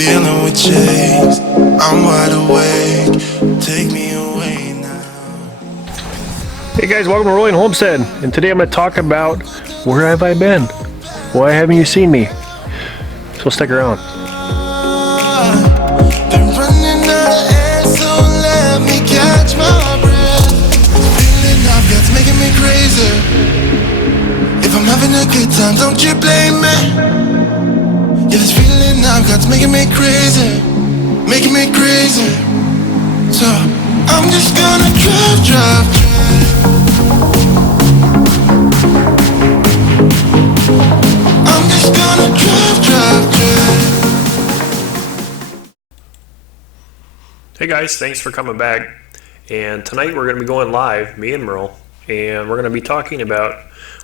feeling with chase. I'm wide awake, take me away now. Hey guys, welcome to Rolling Homestead, and today I'm going to talk about where have I been? Why haven't you seen me? So stick around. Been running out of air, so let me catch my breath. Feeling I've got's making me crazy. If I'm having a good time, don't you blame me. Yeah, this feeling I've got's making me crazy, making me crazy. So I'm just gonna drive. I'm just gonna drive. Hey guys, thanks for coming back. And tonight we're going to be going live, me and Merle, and we're going to be talking about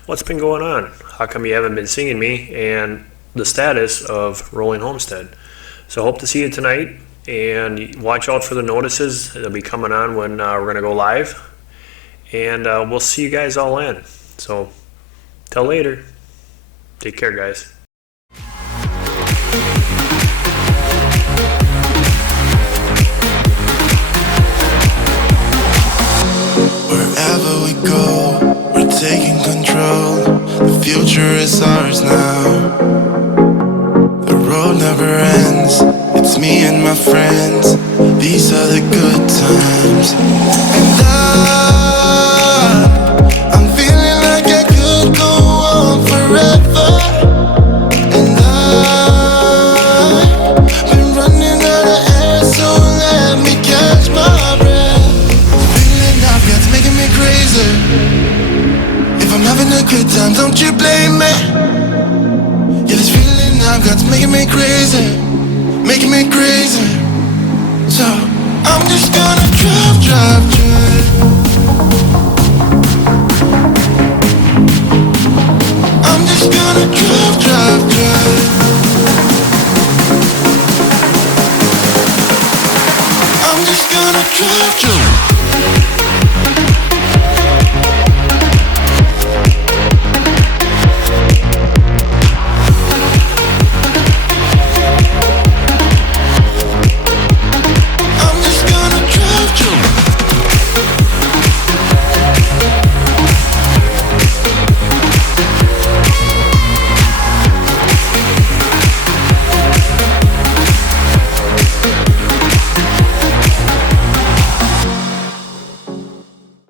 what's been going on. How come you haven't been seeing me, and the status of Rolling Homestead. So hope to see you tonight, and watch out for the notices. They'll be coming on when we're going to go live, and we'll see you guys all in. So till later. Take care, guys. Wherever we go, we're taking control. The future is ours now. The road never ends. It's me and my friends. These are the good times. And I'm feeling like I could go on forever. And I've been running out of air, so let me catch my breath. Feeling I've got's making me crazy. If I'm having a good time, don't you blame me. Yeah, this feeling I've got's making me crazy, making me crazy. So I'm just gonna drive. I'm just gonna drive. I'm just gonna drive.